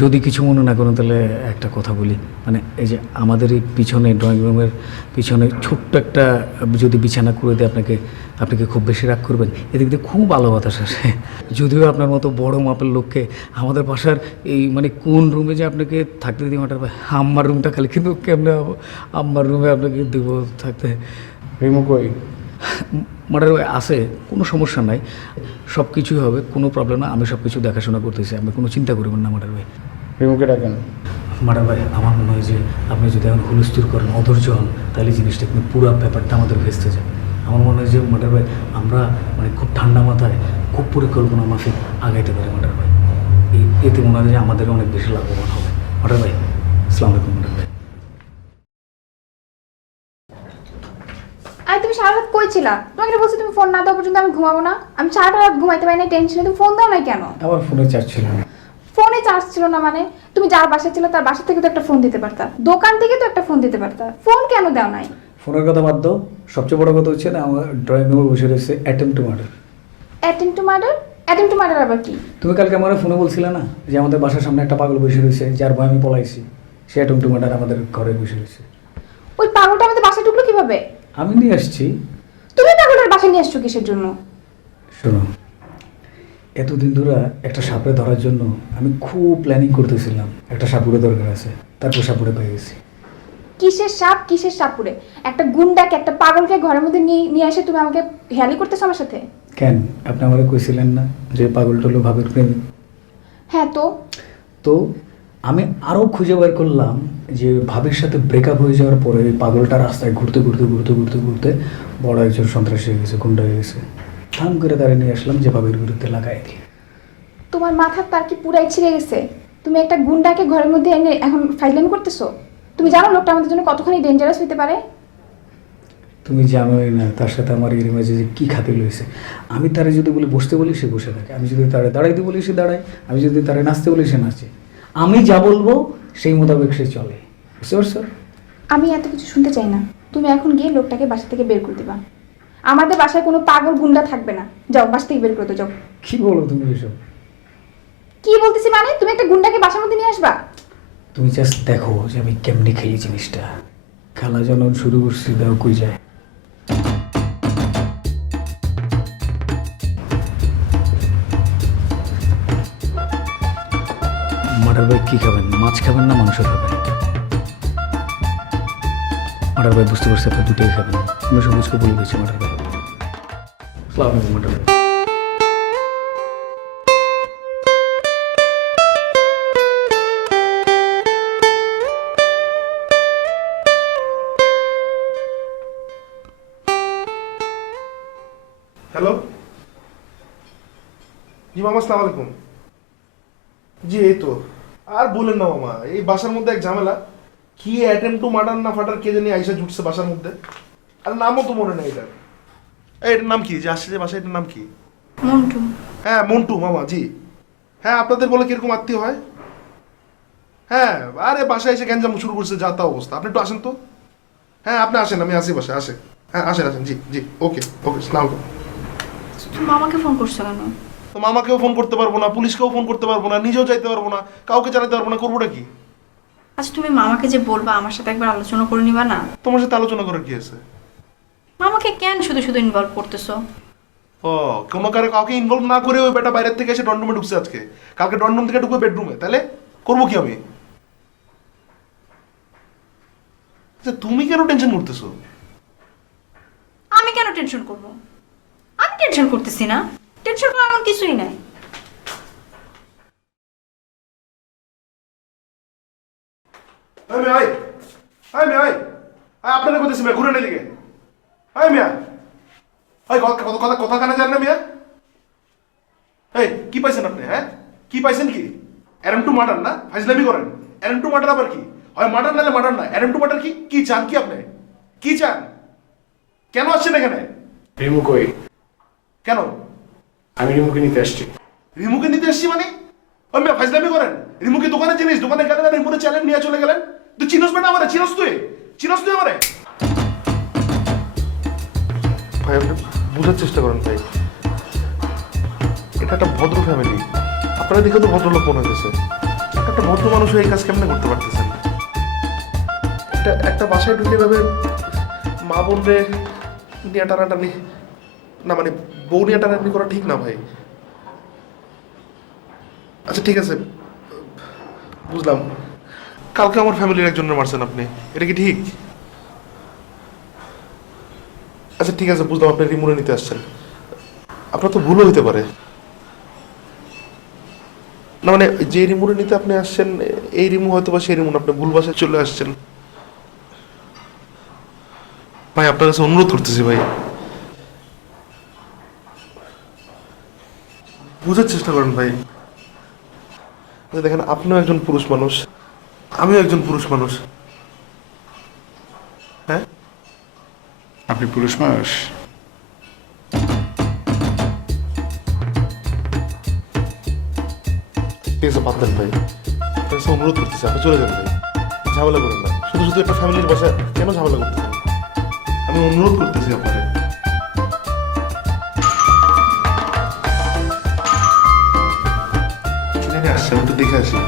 যদি কিছু মনে না করেন, তাহলে একটা কথা বলি। মানে এই যে আমাদের এই পিছনে ড্রয়িং রুমের পিছনে ছোট্ট একটা, যদি বিছানা করে দেয় আপনাকে, আপনি কি খুব বেশি রাগ করবেন? এদিক দিয়ে খুব আলো বাতাস আসে। যদিও আপনার মতো বড় মাপের লোককে আমাদের বাসার এই মানে কোন রুমে যে আপনাকে থাকতে দিই মাটার আম্মার রুমটা খালি, কিন্তু কেমনে আম্মার রুমে আপনাকে দেবো থাকতে? ভাই আছে কোনো সমস্যা নাই। সব কিছুই হবে কোনো প্রবলেম না। আমি সব কিছু দেখাশোনা করতেছি আপনি কোনো চিন্তা করবেন না মাটার ভাই। রিমুকে ডাকেন। মাডার ভাই আমার মনে হয় যে আপনি যদি এখন হুলস্থুর করেন অধৈর্য হন তাহলে জিনিসটা কিন্তু পুরো ব্যাপারটা আমাদের ভেস্তে যায়। আমার মনে হয় যে মাডার ভাই আমরা মানে খুব ঠান্ডা মাথায় খুব পরিকল্পনা মাফিক আগাইতে পারি মাডার ভাই। এই এতে মনে হয় যে আমাদের অনেক বেশি লাভবান হবে। মাডার ভাই আসসালামু আলাইকুম মাডার ভাই আরে তুমি সারা রাত কই ছিলা? তোমাকে বলছি তুমি ফোন না দেওয়া পর্যন্ত আমি ঘুমাবো না। আমি সারাটা রাত ঘুমাইতে পারি না টেনশনে তুমি ফোন দাও না কেন? আমার ফোনে চার্জ ছিল না। ফোনে চার্জ ছিল না মানে? তুমি যার বাসায় ছিল তার বাসা থেকে তো একটা ফোন দিতে পারতা। দোকান থেকে তো একটা ফোন দিতে পারতা। ফোন কেন দাও নাই? ফোনের কথা বাদ দাও। সবচেয়ে বড় কথা হচ্ছে না আমার ড্রয়িং রুমে বসে রয়েছে attempt to murder attempt to murder attempt to murder আবার কি? তুমি কালকে আমার ফোনে বলছিলে না যে আমাদের বাসার সামনে একটা পাগল বসে রয়েছে যার ভয় আমি পলাইছি? সে অ্যাটেম্প টু মার্ডার আমাদের ঘরে বসে রয়েছে। ওই পাগলটা আমাদের বাসায় ঢুকলো কীভাবে? আমি নিয়ে আসছি। তুমি পাগলটার বাসায় নিয়ে আসছো কিসের জন্য? শোনো এতদিন ধরে একটা সাপড়ে ধরার জন্য আমি খুব প্ল্যানিং করতেছিলাম। একটা সাপুরে দরকার আছে তারপর সাপুরে পেয়ে গেছি। কিসের সাপ? কিসের সাপুরে? একটা গুন্ডাকে একটা পাগলকে ঘরের মধ্যে নিয়ে নিয়ে এসে তুমি আমাকে হেয়ালি করতেছো আমার সাথে? কেন? আপনি আমাকে কইছিলেন না যে পাগলটা হলো ভাবের প্রেমিক হ্যাঁ তো? তো আমি আরও খুঁজে বের করলাম যে ভাবির সাথে ব্রেকআপ হয়ে যাওয়ার পরে ওই পাগলটা রাস্তায় ঘুরতে ঘুরতে ঘুরতে ঘুরতে ঘুরতে বড় একজন সন্ত্রাসী হয়ে গেছে গুন্ডা হয়ে গেছে। থাম করে তারা নিয়ে আসলাম যে ভাবির বিরুদ্ধে লাগাই দিই তোমার মাথার তার কি পুরাই ছিঁড়ে গেছে? তুমি একটা গুন্ডাকে ঘরের মধ্যে এনে এখন ফাইজলামি করতেছো? তুমি জানো লোকটা আমাদের জন্য কতখানি ডেঞ্জারাস হতে পারে? তুমি জানোই না তার সাথে আমার এর মাঝে যে কী খাতির লইছে আমি তারে যদি বলি বসতে বলি সে বসে থাকে। আমি যদি তারে দাঁড়াইতে বলি সে দাঁড়ায় আমি যদি তারে নাচতে বলি সে নাচে আমি যা বলব সেই মোতাবেক সে চলে। বুঝতে পারছ? আমি এত কিছু শুনতে চাই না। তুমি এখন গিয়ে লোকটাকে বাসা থেকে বের করে দিবা। আমাদের বাসায় কোনো পাগল গুন্ডা থাকবে না। যাও বাসা থেকে বের করে দাও যাও। কী বলো তুমি এসব? কি বলতেছি মানে? তুমি একটা গুন্ডাকে বাসার মধ্যে নিয়ে আসবা? তুমি জাস্ট দেখো যে আমি কেমনি খেলি জিনিসটা। খেলা যখন শুরু করছি দাও কই যায়। মাটার ভাই কী খাবেন? মাছ খাবেন না মাংস খাবেন? মাটার ভাই বুঝতে পারছি আপনি দুটোই খাবেন। আমি সবুজকে বলে দিচ্ছি মাটার ভাই। হ্যালো। জি, মামা, আসসালামু জি, এই তো। আর বলেন না মামা এই বাসার মধ্যে এক ঝামেলা। কি অ্যাটেম্প টু মার্ডার না ফাটার কে জানি আইসা জুটছে বাসার মধ্যে। আর নামও তো মনে নেই এটার। এই এটার নাম কি? যে আসছে যে বাসা এটার নাম কি? মন্টু। হ্যাঁ মন্টু মামা জি। হ্যাঁ আপনাদের বলে কীরকম আত্মীয় হয়? হ্যাঁ আরে বাসায় এসে গ্যাঞ্জাম শুরু করছে যা তা অবস্থা। আপনি একটু আসেন তো। হ্যাঁ আপনি আসেন আমি আসি বাসায় আসে হ্যাঁ আসেন আসেন জি জি ওকে ওকে সালাম তুমি মামাকে ফোন করছ কেন? তো মামাকেও ফোন করতে পারব না পুলিশকেও ফোন করতে পারব না নিজেও যাইতে পারব না কাউকে জানাতে পারব না করবোটা কি? আচ্ছা তুমি মামাকে যে বলবা আমার সাথে একবার আলোচনা করে নিবা না? তোমার সাথে আলোচনা করার কি আছে? মামাকে কেন শুধু শুধু ইনভলভ করতেছো? ও কোনো কারে কাউকে ইনভলভ না করে ওই বেটা বাইরের থেকে এসে ডন্ডুমে ঢুকছে আজকে। কালকে ডন্ডুম থেকে ঢুকবে বেডরুমে তাহলে করব কি আমি? আচ্ছা তুমি কেন টেনশন করতেছো? আমি কেন টেনশন করব? আমি টেনশন করতেছি না। টেনশন করার কিছুই নাই। আই আই আই মিয়া আই আই আপনাদের কোথায় মিয়া ঘুরে নেই আই মিয়া আই কথা কথা কথা কথা কানে জান মিয়া। এই কি পাইছেন আপনি হ্যাঁ? কি পাইছেন কি? অ্যারেম টু মার্ডার না? ফাইজলামি করেন। অ্যারেম টু মার্ডার আবার কি? হয় মার্ডার নাহলে মার্ডার না? অ্যারেম টু মার্ডার কি কি চান কি আপনি? কি চান? কেন আসছেন এখানে? রিমু কই কেন? আমি রিমুকে নিতে আসছি। রিমুকে নিতে এসছি মানে? ওই মিয়া ফাইজলামি করেন। রিমুকে দোকানে জিনিস দোকানে গেলেন আর রিমুকে চ্যালেঞ্জ নিয়ে চলে গেলেন। তুই চিনস বেটা আমারে চিনস তুই? চিনস তুই আমারে? ভাই আপনি বোঝার চেষ্টা করেন ভাই। এটা একটা ভদ্র ফ্যামিলি আপনারা দেখে তো ভদ্রলোক মনে হয়েছে একটা ভদ্র মানুষ হয়ে এই কাজ কেমনে করতে পারতেছেন? একটা একটা বাসায় ঢুকে যাবে মা বোনরে নিয়ে টানাটানি না মানে বউ নিয়ে টানাটানি করা ঠিক না ভাই। আচ্ছা ঠিক আছে। বুঝলাম। কালকে আমার ফ্যামিলির একজনের মারছেন আপনি। এটা কি ঠিক? আচ্ছা ঠিক আছে, বুঝলাম, আপনি রিমুনে নিতে আসছেন। আপনার তো ভুলও হইতে পারে। না মানে যে রিমুনে নিতে আপনি আসছেন, এই রিমু হয়তো বা সেই রিমুন, আপনি ভুল বাসায় চলে আসছেন। ভাই, আপনার কাছে অনুরোধ করতেছি, ভাই। বুঝার চেষ্টা করেন ভাই। আচ্ছা দেখেন আপনিও একজন পুরুষ মানুষ। আমিও একজন পুরুষ মানুষ। হ্যাঁ? আপনি পুরুষ মানুষ? ঠিক আছে বাদ দেন ভাই। আপনার অনুরোধ করতেছি আপনি চলে যান ভাই। ঝামেলা করেন না। শুধু শুধু একটা ফ্যামিলির বাসায় কেন ঝামেলা করতেছেন? আমি অনুরোধ করতেছি আপনাকে। আমি একটু দেখে আসি